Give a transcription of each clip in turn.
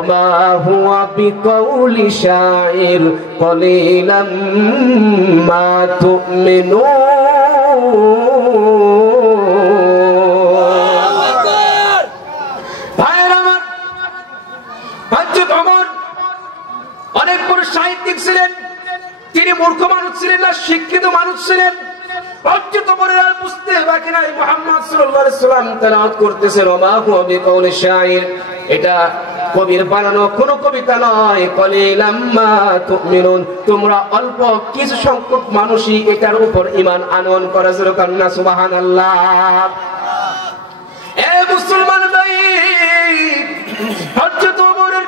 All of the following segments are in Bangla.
ওমা হুয়া বিকাউলি শাইর কলিলাম মা তুমিনুন। ভাইরা আমার, হযরত ওমর অনেক বড় সাহিত্যিক ছিলেন। তিনি মূর্খ মানুষ ছিলেন না, শিক্ষিত মানুষ ছিলেন। হযরত ওমরের আর বুঝতে বাকি নাই, মুহাম্মদ সাল্লাল্লাহু আলাইহি ওয়াসাল্লাম তেলাওয়াত করতেছেন ওমা হুয়া বিকাউলি শাইর, এটা কবির বানানো কোনো কবিতা নয়। কলিলাম মা তুমিনুন, তোমরা অল্প কিছু সংখ্যক মানুষই এটার উপর ঈমান আনয়ন করে। সুবহানাল্লাহ, সুবহানাল্লাহ। এ মুসলমান ভাই, হযরত ওমরের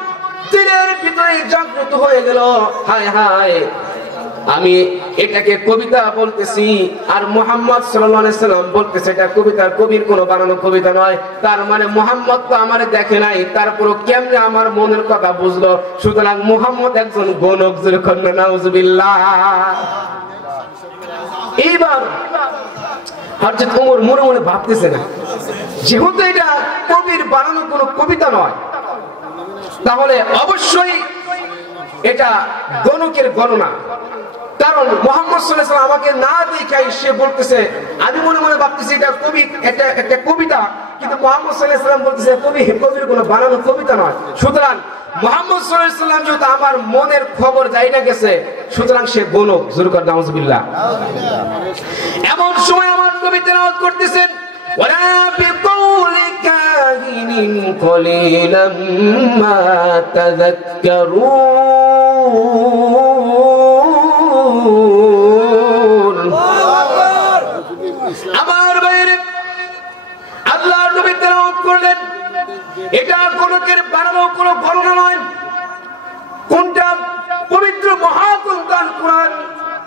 দিলের ভিতরে জাগ্রত হয়ে গেল, হায় হায় আমি এটাকে কবিতা বলতেছি, আর মুহাম্মদ সাল্লাল্লাহু আলাইহি সাল্লাম বলতেছে এটা কবিতা, কবির কোনো বানানো কবিতা নয়। তার মানে মুহাম্মদ তো আমারে দেখে নাই, তারপরও কেমনে আমার মনের কথা বুঝলো? সুতরাং মুহাম্মদ একজন গণক। নাউজুবিল্লাহ। এইবার হযরত ওমর মনে মনে ভাবতেছে না, যেহেতু এটা কবির বানানো কোনো কবিতা নয়, তাহলে অবশ্যই এটা গণকের গণনা। কারণ মুহাম্মদ সাল্লাল্লাহু আলাইহি ওয়াসাল্লাম আমাকে না দেখাই সে বলতেছে, আমি মনে মনে ভাবতেছি এটা কবি, এটা একটা কবিতা, কিন্তু মুহাম্মদ সাল্লাল্লাহু আলাইহি ওয়াসাল্লাম বলতেছে কবির কোনো বানানো কবিতা নয়। সুতরাং মুহাম্মদ সাল্লাল্লাহু আলাইহি ওয়াসাল্লাম যেহেতু আমার মনের খবর যাইনা গেছে, সুতরাং সে গণক। জোরে করে নাউজুবিল্লাহ। এমন সময় আমার নবী তেলাওয়াত করতেছেন ওয়ালা বিকাউলি কাহিনিন কলিলাম মা তাযাক্কারুন। আমার বাইরে আল্লাহর নবী তেলাওয়াত করলেন, এটা গণকের বানানো কোনো গণনা নয়। কোনটা পবিত্র মহাগ্রন্থ কোরআন,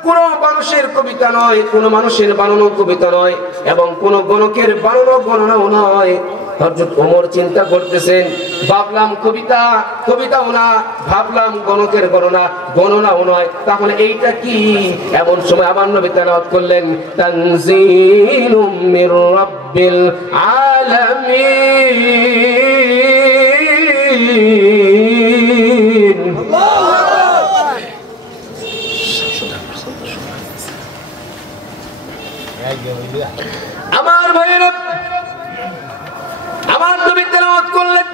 কোন মানুষের কবিতা নয়, কোন মানুষের বানানো কবিতা নয়, এবং কোন গণকের বানানো গণনাও নয়। হযরত ওমর চিন্তা করতেছেন, ভাবলাম কবিতা, কবিতাও না, ভাবলাম গণকের গণনা, গণনাও নয়, তাহলে এইটা কি? এমন সময় আমার নবী তেলাওয়াত করলেন তানজিলুম মির রাব্বিল আলামিন। আমার ভাইয়েরা, আমার নবী তেলাওয়াত করলেন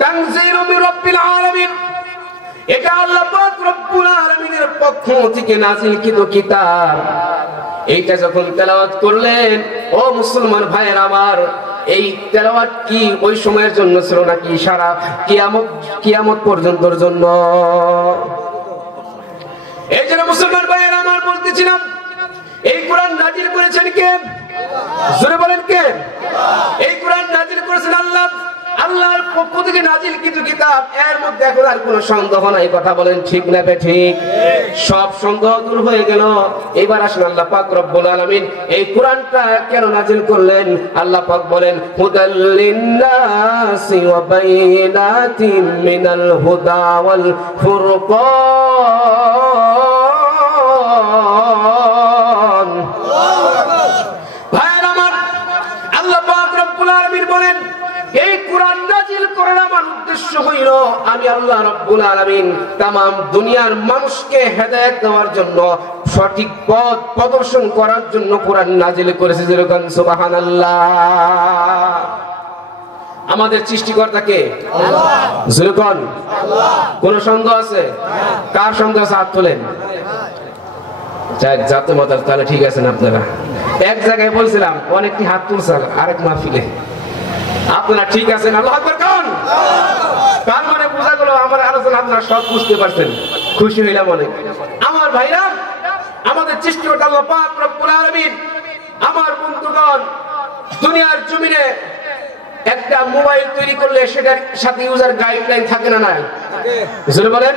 তানজিলুম মির রাব্বিল আলামিন, এটা আল্লাহ পাক রব্বুল আলামিনের পক্ষ থেকে নাযিলকৃত কিতাব। এইটা যখন তেলাওয়াত করলেন, ও মুসলমান ভাইয়েরা আমার, এই তেলাওয়াত কি ওই সময়ের জন্য ছিল নাকি সারা কিয়ামত পর্যন্তর জন্য? এই জন্য মুসলমান ভাইয়েরা আমার বলতেছিলাম, এই কোরআন নাযিল করেছেন কে? জোরে বলেন কে? এই কোরআন নাযিল করেছেন আল্লাহ। আল্লাহর পক্ষ থেকে নাযিল কিছু কিতাব, এর মধ্যে এখন আর কোনো সন্দেহ নাই। কথা বলেন ঠিক না ঠিক? সব সন্দেহ দূর হয়ে গেল। এবার আসেন আল্লাহ পাক রব্বুল আলামিন এই কোরআনটা কেন নাযিল করলেন? আল্লাহ পাক বলেন হুদাল লিন্নাসি ওয়া বাইনাতিম মিনাল হুদা ওয়াল ফুরকান। ভাইরা আমার, আল্লাহ পাক রব্বুল আলামিন বলেন এই কোরআন নাযিল করার আমার উদ্দেশ্য হইল আমি আল্লাহ রাব্বুল আলামিন तमाम দুনিয়ার মানুষকে হেদায়েত দেওয়ার জন্য, সঠিক পথ প্রদর্শন করার জন্য কোরআন নাযিল করেছে। যেরকম সুবহানাল্লাহ। আমাদের সৃষ্টিকর্তা কে? আল্লাহ। যেরকম আল্লাহ। কোন সন্দেহ আছে? কার সন্দেহ আছে? হাত তোলেন। যাতে মতার তাহলে ঠিক আছেন আপনারা। এক জায়গায় বলছিলাম অনেকটি হাত তুলছে, আরেক মাহফিলে আপনারা ঠিক আছেন? আল্লাহু আকবার কোন? তার মানে বোঝা গেল আমার আলোচনা আপনারা সব বুঝতে পারছেন। খুশি হইলাম অনেক। আমার ভাইরা, আমাদের সৃষ্টিকর্তা আল্লাহ পাক রব্বুল আলামিন, আমার বন্ধুগণ, দুনিয়ার জমিনে একটা মোবাইল তৈরি করলে সেটার সাথে ইউজার গাইডলাইন থাকে না? নাই? বুঝতে বলেন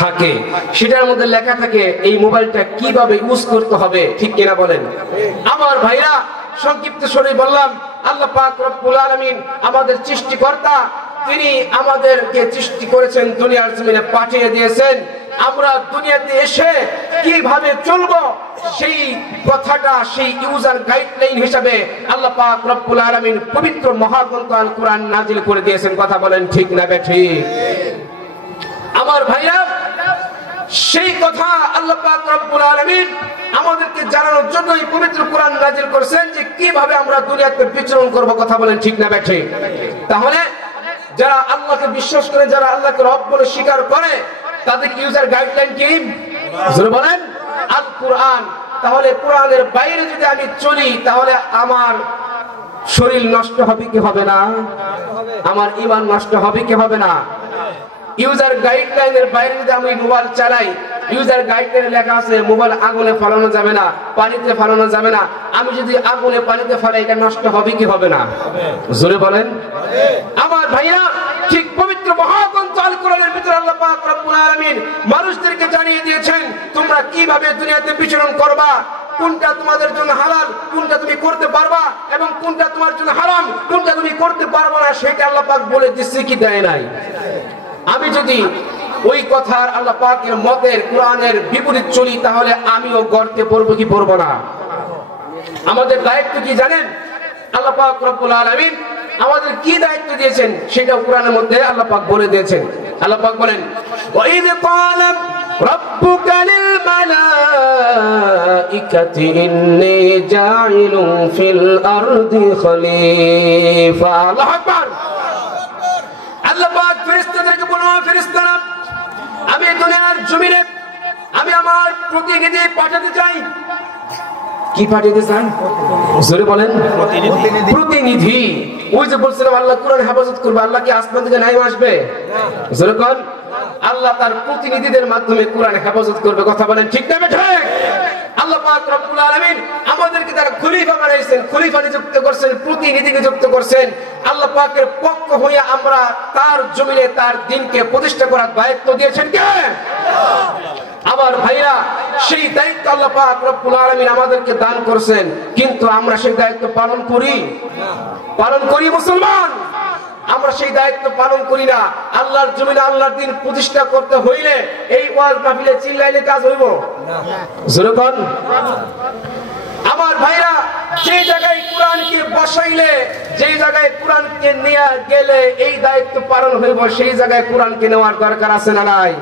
থাকে। সেটার মধ্যে লেখা থাকে এই মোবাইলটা কিভাবে ইউজ করতে হবে, ঠিক কিনা বলেন? আমার ভাইরা, সংক্ষিপ্ত স্বরে বললাম, আল্লাহ পাক রব্বুল আলামিন আমাদের সৃষ্টিকর্তা, তিনি আমাদেরকে সৃষ্টি করেছেন, দুনিয়ার জমিনে পাঠিয়ে দিয়েছেন। আমরা দুনিয়াতে এসে কিভাবে চলবো সেই কথাটা, সেই ইউজার গাইডলাইন হিসাবে আল্লাহ পাক রব্বুল আলামিন পবিত্র মহাগ্রন্থ আল কোরআন নাযিল করে দিয়েছেন। কথা বলেন ঠিক না ঠিক? আমার ভাইরা, সেই কথা আল্লাহ পাক রব্বুল আলামিন আমাদেরকে জানানোর জন্য এই পবিত্র কোরআন নাযিল করেছেন যে কিভাবে আমরা দুনিয়াতে বিচরণ করব। কথা বলেন ঠিক না ব্যাঠে? তাহলে যারা আল্লাহকে বিশ্বাস করে, যারা আল্লাহকে রব বলে স্বীকার করে, তাদের ইউজার গাইডলাইন কি? জোরে বলেন আল কোরআন। তাহলে কোরআনের বাইরে যদি আমি চলি তাহলে আমার শরীর নষ্ট হবে কি হবে না? আমার ঈমান নষ্ট হবে কি হবে না? ইউজার গাইডলাইনের বাইরে যদি আমি মোবাইল চালাই, ইউজার গাইডলাইনে লেখা আছে মোবাইল আগুনে ফালানো যাবে না, পানিতে ফালানো যাবে না, আমি যদি আগুনে পানিতে ফালাই এটা নষ্ট হবে কি হবে না? জোরে বলেন। আমার ভাইরা, ঠিক পবিত্র মহাগ্রন্থ আল কোরআনের ভিতরে আল্লাহ পাক রব্বুল আলামিন মানুষদেরকে জানিয়ে দিয়েছেন তোমরা কিভাবে দুনিয়াতে বিচরণ করবা, কোনটা তোমাদের জন্য হালাল, কোনটা তুমি করতে পারবা, এবং কোনটা তোমার জন্য হারাম, কোনটা তুমি করতে পারবে না, সেটা আল্লাহ পাক বলে দিচ্ছে কি দেয় নাই? আমি যদি ওই কথার আল্লাহ পাকের মতের কোরআনের বিপরীত চলি তাহলে আমিও গর্তে পড়বো কি পড়বো না? আমাদের দায়িত্ব কি জানেন? আল্লাহ পাক রব্বুল আলামিন আমাদের কি দায়িত্ব দিয়েছেন সেটা কোরআনের মধ্যে আল্লাহ পাক বলে দিয়েছেন। আল্লাহ পাক বলেন, ওয়াইদ ক্বালা রাব্বুকা লিল মালাইকাতি ইন্নী জাইলুন ফিল আরদি খলিফা। আল্লাহু আকবার। আল্লাহ পাক ফেরেশতাদেরকে বলল, ফেরেশতারা, আমি দুনিয়ার জমিনে আমি আমার প্রতিনিধি পাঠাতে চাই। কি পাঠাতে চান? জোরে বলেন। প্রতিনিধি। ওই যে বলছিলাম আল্লাহ কোরআন হেফাজত করবে, আল্লাহ কি আসমান থেকে নাইমা আসবে? জোরে কোন? আল্লাহ তার প্রতিনিধিদের মাধ্যমে কোরআন হেফাজত করবে। কথা বলেন ঠিক না ঠিক? আল্লাহ পাক রব্বুল আলামিন আমাদেরকে তার খলিফা বানাইছেন, খলিফা নিযুক্ত করছেন, প্রতিনিধি নিযুক্ত করছেন। আল্লাহ পাকের পক্ষ হয়ে আমরা তার জমিনে তার দ্বীনকে প্রতিষ্ঠা করার দায়িত্ব দিয়েছেন কে? আমার ভাইরা, সেই দায়িত্ব আল্লাহ পাক রব্বুল আলামিন আমাদেরকে দান করেছেন, কিন্তু আমরা সেই দায়িত্ব পালন করি? পালন করি মুসলমান? আমরা সেই দায়িত্ব পালন করি না। আল্লাহর জমিনে আল্লাহর দ্বীন প্রতিষ্ঠা করতে হইলে এই ওয়াজ মাহফিলে চিল্লাইলে কাজ হইব? জোরে কোন? আমার ভাইরা, যে জায়গায় কোরআনকে বসাইলে, যে জায়গায় কোরআনকে নিয়ে গেলে এই দায়িত্ব পালন হইব, সেই জায়গায় কোরআনকে নেওয়ার দরকার আছে না নাই?